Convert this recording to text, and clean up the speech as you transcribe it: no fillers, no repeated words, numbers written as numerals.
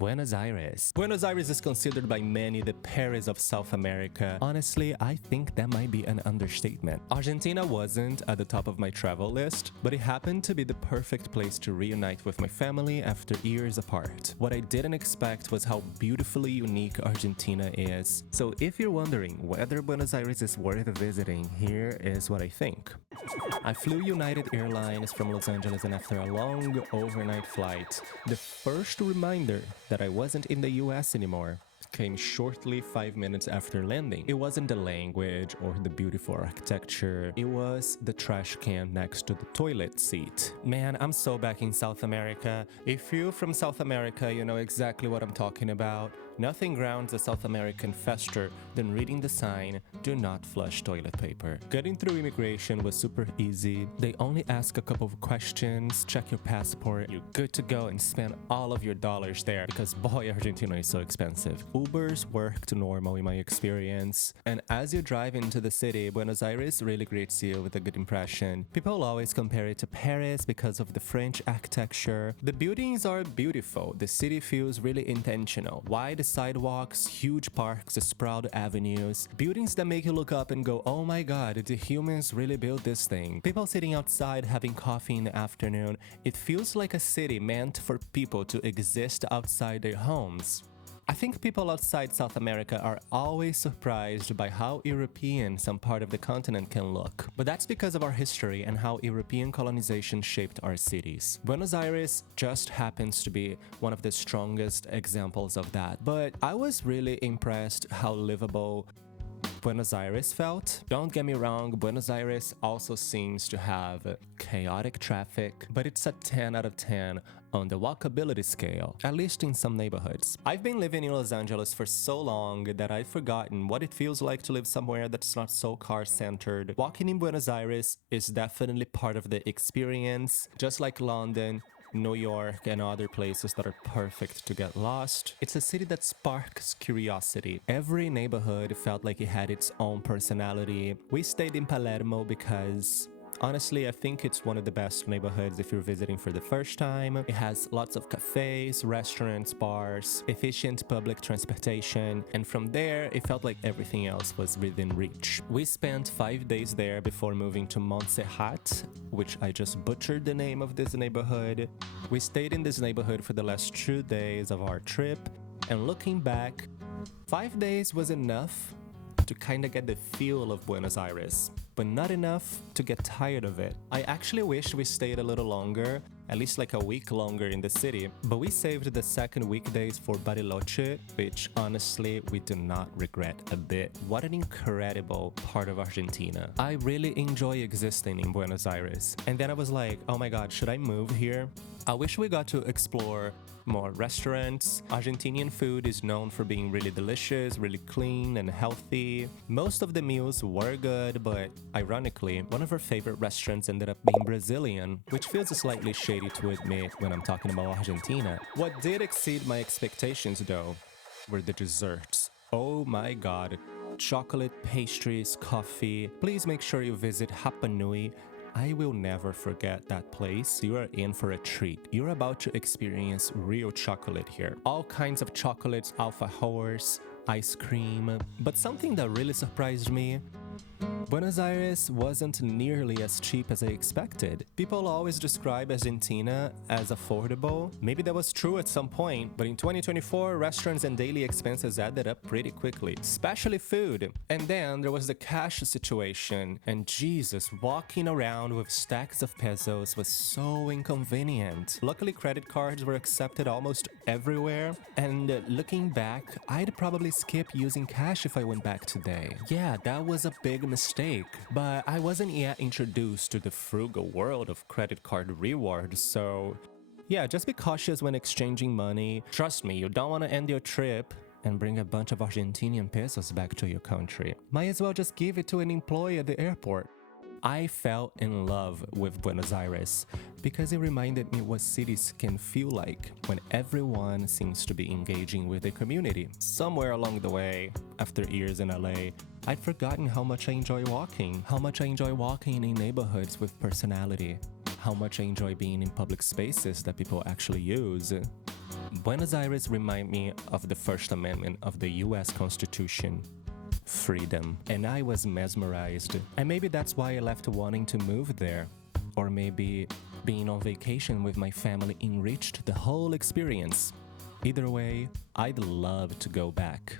Buenos Aires. Buenos Aires is considered by many the Paris of South America. Honestly, I think that might be an understatement. Argentina wasn't at the top of my travel list, but it happened to be the perfect place to reunite with my family after years apart. What I didn't expect was how beautifully unique Argentina is. So if you're wondering whether Buenos Aires is worth visiting, here is what I think. I flew United Airlines from Los Angeles, and after a long overnight flight, the first reminder that I wasn't in the US anymore came shortly 5 minutes after landing. It wasn't the language or the beautiful architecture, it was the trash can next to the toilet seat. Man, I'm so back in South America. If you're from South America, you know exactly what I'm talking about. Nothing grounds a South American faster than reading the sign, "Do not flush toilet paper." Getting through immigration was super easy. They only ask a couple of questions, check your passport, you're good to go and spend all of your dollars there because boy, Argentina is so expensive. Ubers worked normal in my experience. And as you drive into the city, Buenos Aires really greets you with a good impression. People always compare it to Paris because of the French architecture. The buildings are beautiful. The city feels really intentional. Wide sidewalks, huge parks, sprawled avenues, buildings that make you look up and go, oh my god, did humans really build this thing? People sitting outside having coffee in the afternoon. It feels like a city meant for people to exist outside their homes. I think people outside South America are always surprised by how European some part of the continent can look. But that's because of our history and how European colonization shaped our cities. Buenos Aires just happens to be one of the strongest examples of that. But I was really impressed how livable Buenos Aires felt. Don't get me wrong, Buenos Aires also seems to have chaotic traffic, but it's a 10 out of 10 on the walkability scale, at least in some neighborhoods. I've been living in Los Angeles for so long that I've forgotten what it feels like to live somewhere that's not so car-centered. Walking in Buenos Aires is definitely part of the experience, just like London, New York, and other places that are perfect to get lost. It's a city that sparks curiosity. Every neighborhood felt like it had its own personality. We stayed in Palermo because honestly, I think it's one of the best neighborhoods if you're visiting for the first time. It has lots of cafes, restaurants, bars, efficient public transportation, and from there, it felt like everything else was within reach. We spent 5 days there before moving to Montserrat, which I just butchered the name of this neighborhood. We stayed in this neighborhood for the last 2 days of our trip, and looking back, 5 days was enough to kind of get the feel of Buenos Aires, but not enough to get tired of it. I actually wish we stayed a little longer, at least like a week longer in the city, but we saved the second weekdays for Bariloche, which honestly we do not regret a bit. What an incredible part of Argentina. I really enjoy existing in Buenos Aires. And then I was like, oh my god, should I move here? I wish we got to explore more restaurants. Argentinian food is known for being really delicious, really clean and healthy. Most of the meals were good, but ironically, one of our favorite restaurants ended up being Brazilian, which feels slightly shady to admit when I'm talking about Argentina. What did exceed my expectations though were the desserts. Oh my god. Chocolate, pastries, coffee. Please make sure you visit Rapanui. I will never forget that place. You are in for a treat. You're about to experience real chocolate here. All kinds of chocolates, alfajores, ice cream. But something that really surprised me, Buenos Aires wasn't nearly as cheap as I expected. People always describe Argentina as affordable. Maybe that was true at some point, but in 2024, restaurants and daily expenses added up pretty quickly, especially food. And then there was the cash situation, and Jesus, walking around with stacks of pesos was so inconvenient. Luckily, credit cards were accepted almost everywhere, and looking back, I'd probably skip using cash if I went back today. Yeah, that was a big mistake. But I wasn't yet introduced to the frugal world of credit card rewards, so yeah, just be cautious when exchanging money. Trust me, you don't want to end your trip and bring a bunch of Argentinian pesos back to your country. Might as well just give it to an employee at the airport. I fell in love with Buenos Aires because it reminded me what cities can feel like when everyone seems to be engaging with the community. Somewhere along the way, after years in LA, I'd forgotten how much I enjoy walking, in neighborhoods with personality, how much I enjoy being in public spaces that people actually use. Buenos Aires remind me of the First Amendment of the US Constitution. Freedom. And I was mesmerized. And maybe that's why I left wanting to move there. Or maybe being on vacation with my family enriched the whole experience. Either way, I'd love to go back.